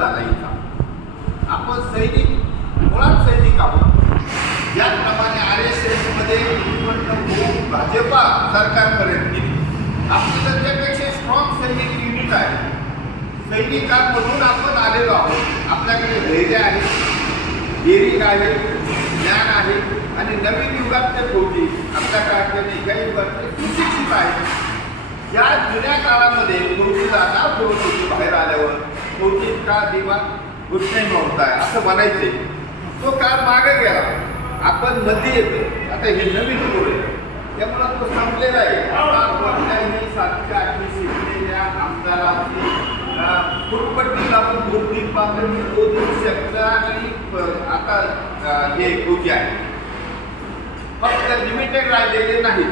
झाला इथं आपण सैनिक मुळात सैनिक आहोत. ज्याप्रमाणे आर एस एसमध्ये होऊन भाजपा सरकारपर्यंत गेली. आपली त्याच्यापेक्षा स्ट्रॉंग सैनिक युनिट आहे. सैनिकांमधून आपण आलेलो आहोत. आपल्याकडे धैर्य आहे डेरिंग आहे ज्ञान आहे आणि नवीन युगात ते होती आपल्या काळातले नाही काही युगातले सुशिक्षित आहे या जुन्या काळामध्ये फौजीला नाव ठेवत होती बाहेर आल्यावर फौजी का दिवा? कृष्ण नव्हता? असं म्हणायचे. तो काळ मागे गेला. आपण मध्ये येतो. आता हे नवीन पोर आहे. त्यामुळं तो संपलेला आहे. आता सातशे आठवी शिकलेल्या आमदाराची फुटपट्टी लावून मूर्ती तीन पासून देऊ शकता आणि आता हे फौजी आहे. फक्त लिमिटेड राहिलेले नाही.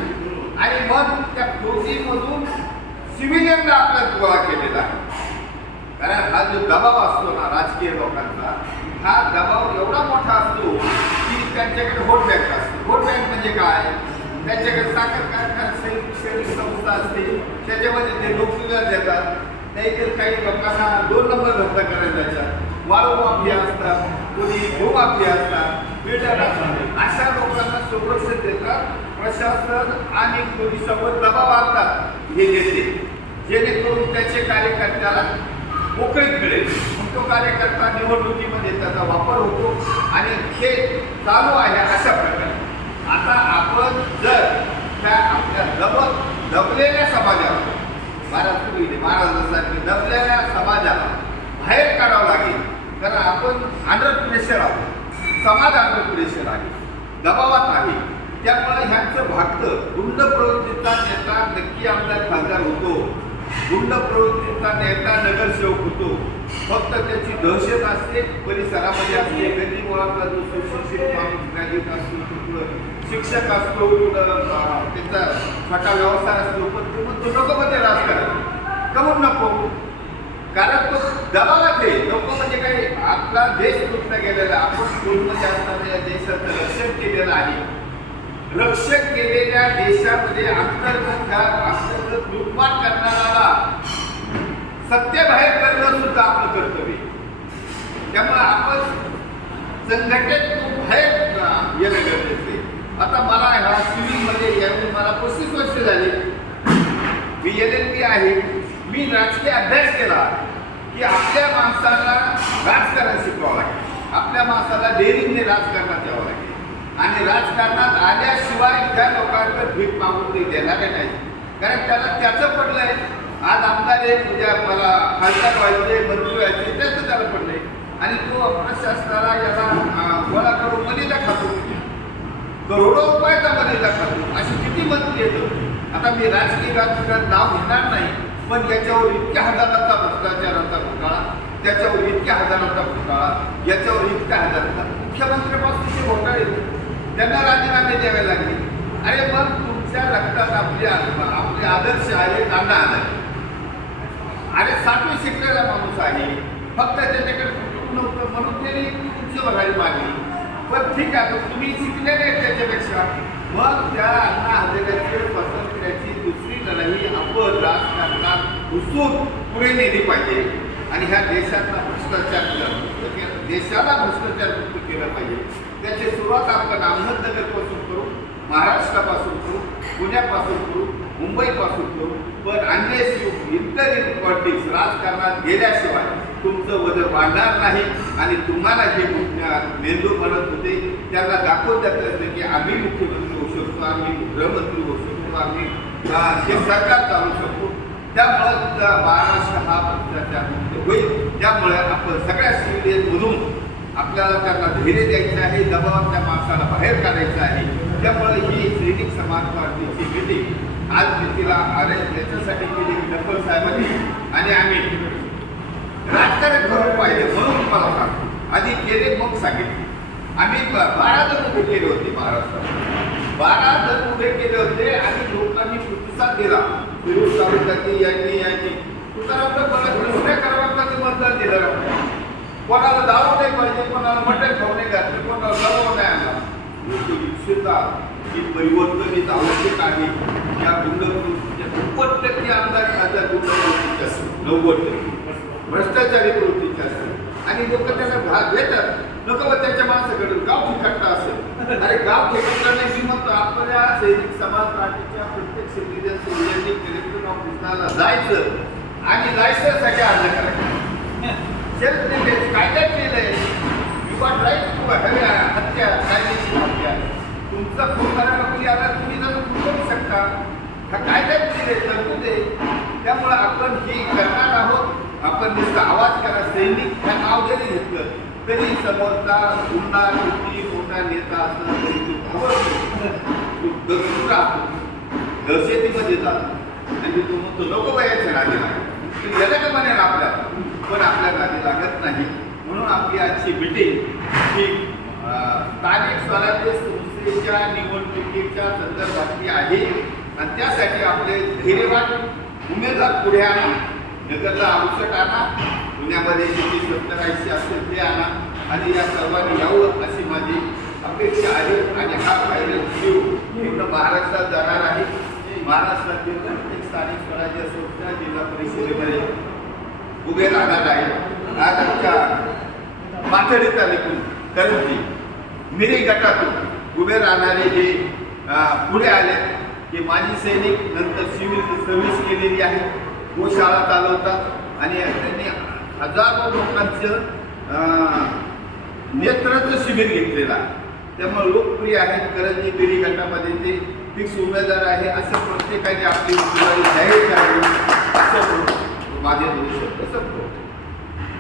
आणि मग त्या फौजीमधून सिव्हिलियनला आपल्याला गोळा केलेला आहे. कारण हा जो दबाव असतो ना राजकीय लोकांचा हा दबाव एवढा मोठा असतो की त्यांच्याकडे व्होट बँक असते. व्होट बँक म्हणजे काय? त्यांच्याकडे साखर कारखाना सैनिक संस्था असते. त्याच्यामध्ये ते नोकरीला देतात. त्यातील काही लोकांना दोन नंबर धंदा करायचा त्याच्यात वाळू असतात कोणी भूमाफिया असतात बिल्डर असतात. अशा लोकांना संरक्षण देतात प्रशासन आणि पोलिसावर दबाव आणतात. हे देते. जेणेकरून त्याचे कार्यकर्त्याला मोकळीक मिळेल. मग तो कार्यकर्ता निवडणुकीमध्ये त्याचा वापर होतो आणि हे चालू आहे अशा प्रकारे. आता आपण जर त्या आपल्या दब दबलेल्या समाजाला महाराष्ट्र महाराजांसारखी दबलेल्या समाजाला बाहेर काढावं लागेल कारण आपण अंडर प्रेशर आहोत. समाज अंडर प्रेशर आहे. दबावात आहे. त्यामुळे ह्यांचं भागतं. गुंड प्रवृत्तीचा नेता नक्की आमदार खासदार होतो. गुंड प्रवृत्तीचा नेता नगरसेवक फक्त त्याची दहशत असते परिसरामध्ये असते गरीब मुलांचा जो सुशिक्षित माणूस ग्रॅज्युएट असतो कुठं शिक्षक असतो कुठं त्याचा छोटा व्यवसाय असतो पण तो पण तो नको मध्ये राजकारण कमून नको? कारण तो दबावात आहे. नको म्हणजे काही आपला देश लुटला गेलेला आपण स्कूलमध्ये असताना या देशाचं रक्षण केलेलं आहे. रक्षक केलेल्या देशामध्ये अंतर्गत अंतर्गत लुटमार करणाऱ्याला सत्य बाहेर करणं सुद्धा आपलं कर्तव्य आहे. त्यामुळे आपण संघटनेत बाहेर येणं गरजेचं आहे आता मला ह्या सिव्हिलमध्ये यावेळी मला पस्तीस वर्ष झाली. मी एल एल पी आहे. मी राजकीय अभ्यास केला. की आपल्या माणसाला राजकारण शिकवावं लागेल. आपल्या माणसाला डेअरिंगने राजकारणात यावं लागेल. आणि राजकारणात आल्याशिवाय त्या लोकांकडे भीक मागून ते देणार नाही कारण त्याला त्याचं पडलंय. आज आमदार आहे उद्या मला खासदार व्हायचे मंत्री व्हायचे त्याचं त्याला पडलंय. आणि तो प्रशासनाला याला गोळा करून मनीला खातो करोडो रुपयाचा मनीला खातो अशी किती मंत्री येतो. आता मी राजकीय राजकारणात नाव घेणार नाही पण याच्यावर इतक्या हजाराचा भ्रष्टाचाराचा घोटाळा त्याच्यावर इतक्या हजाराचा घोटाळा याच्यावर इतक्या हजाराचा. मुख्यमंत्र्यापासून ते घोटाळे त्यांना राजीनामे द्यावे लागले. अरे मग तुमच्या रक्तात आपले आपले आदर्श आहे त्यांना आदर्श. अरे सातवी शिकलेला माणूस आहे. फक्त त्याच्याकडे नव्हतं. म्हणून त्यांनी तुमची बघायला मागली पण ठीक आहे तुम्ही शिकलेले आहेत त्याच्यापेक्षा. मग त्या अण्णा हजाराची स्वातंत्र्याची दुसरी लढाई आपण राजकारणात घुसून पुढे नेली पाहिजे. आणि ह्या देशातला भ्रष्टाचार केला. देशाला भ्रष्टाचार मुक्त केला पाहिजे. त्याची सुरुवात आपण अहमदनगरपासून करू महाराष्ट्रापासून करू पुण्यापासून करू मुंबईपासून तो पण अन्य इंटर पॉलिटिक्स राजकारणात गेल्याशिवाय तुमचं वजन वाढणार नाही. आणि तुम्हाला जे मेंदू म्हणत होते त्यांना दाखवून देता येतं की आम्ही मुख्यमंत्री होऊ शकतो आम्ही गृहमंत्री होऊ शकतो आम्ही हे सरकार चालू शकतो. त्यामुळं महाराष्ट्र हा भ्रष्टाचार होईल. त्यामुळे आपण सगळ्या सिव्हिलियनमधून आपल्याला त्यांना धैर्य द्यायचं आहे दबावाच्या माणसाला बाहेर काढायचं आहे. त्यामुळे ही सैनिक समाज पार्टीची मिटिंग आज तिला अरेंज याच्यासाठी केली डब्बल साहेबांनी आणि आम्ही राजकारण करून पाहिजे म्हणून तुम्हाला सांगतो. आधी केले मग सांगितले. आम्ही बारा जण उभे केले होते महाराष्ट्रात. बारा जण उभे केले होते आणि लोकांनी प्रतिसाद दिला. फिरोज तालुक्यातील यांनी यांनी. तुकारामला मला दुसऱ्या क्रमांकाचं मतदान दिलं कोणाला दारू नाही पाहिजे कोणाला मटण खाऊ नाही घातले कोणाला सर्व नाही आला हे परिवर्तन हे आवश्यक आहे. या गुंडवृत्तीच्या नव्वद टक्के आमदार खासदार गुंडवृत्तीचे असतात नव्वद टक्के. भ्रष्टाचारी प्रवृत्तीचे असतात आणि लोक त्याला भाग घेतात नको मग त्याच्या माणसाकडून गाव ठिकटता असेल अरे गाव ठिकटता नाही मी म्हणतो आपल्या सैनिक समाज पार्टीच्या प्रत्येक सिटीजन सोसायटी कलेक्टर ऑफिसला जायचं आणि लायसन्ससाठी अर्ज करायचा सेल्फ डिफेन्स कायद्यात लिहिलंय यू आर राईट टू हत्या कायदेशीर हत्या तुमचा खून करायला कोणी आला तुम्ही त्याला खून करू शकता हा कायद्यात लिहिलंय तरतूद आहे त्यामुळं आपण ही करणार आहोत आवाज करा सैनिक ह्या नाव जरी घेतलं. तरी समोरचा गुंडा किती मोठा नेता असला तरी तो घाबरतो तो दगडून राहतो. दहशतीमध्ये जातो. आणि तो म्हणतो नको बायाच्या नादी लागत याला का म्हणेल आपल्या पण आपल्या नादी लागत नाही. म्हणून आपली आजची मिटिंग ही स्थानिक स्वराज्य संस्थेच्या निवडणुकीच्या संदर्भातली आहे. आणि त्यासाठी आपले धैर्यवान उमेदवार पुढे आणा नगरला आवश्यक आणा पुण्यामध्ये किती शब्द ऐंशी असेल ते आणा. आणि या सर्वांनी यावं अशी माझी अपेक्षा आहे. आणि हा पाहिजे जीव पूर्ण महाराष्ट्रात जाणार आहे. महाराष्ट्रातील प्रत्येक स्थानिक स्वराज्य संस्था जिल्हा परिषदेमध्ये उभे राहणार आहे. आज आमच्या पाथडी तालुक्यातून करंजी मिरी गटातून उभे राहणारे जे पुढे आले. ते माजी सैनिक नंतर सिव्हिल सर्व्हिस केलेली आहे. गोशाळा चालवतात. आणि त्यांनी हजारो लोकांचं नेत्रचं शिबिर घेतलेलं आहे. त्यामुळे लोकप्रिय आहेत करंजी बिरी गटामध्ये ते फिक्स उमेदवार आहे असं प्रत्येकाने आपली उमेदवारी जाहीर करावी असं माझे दोष तसं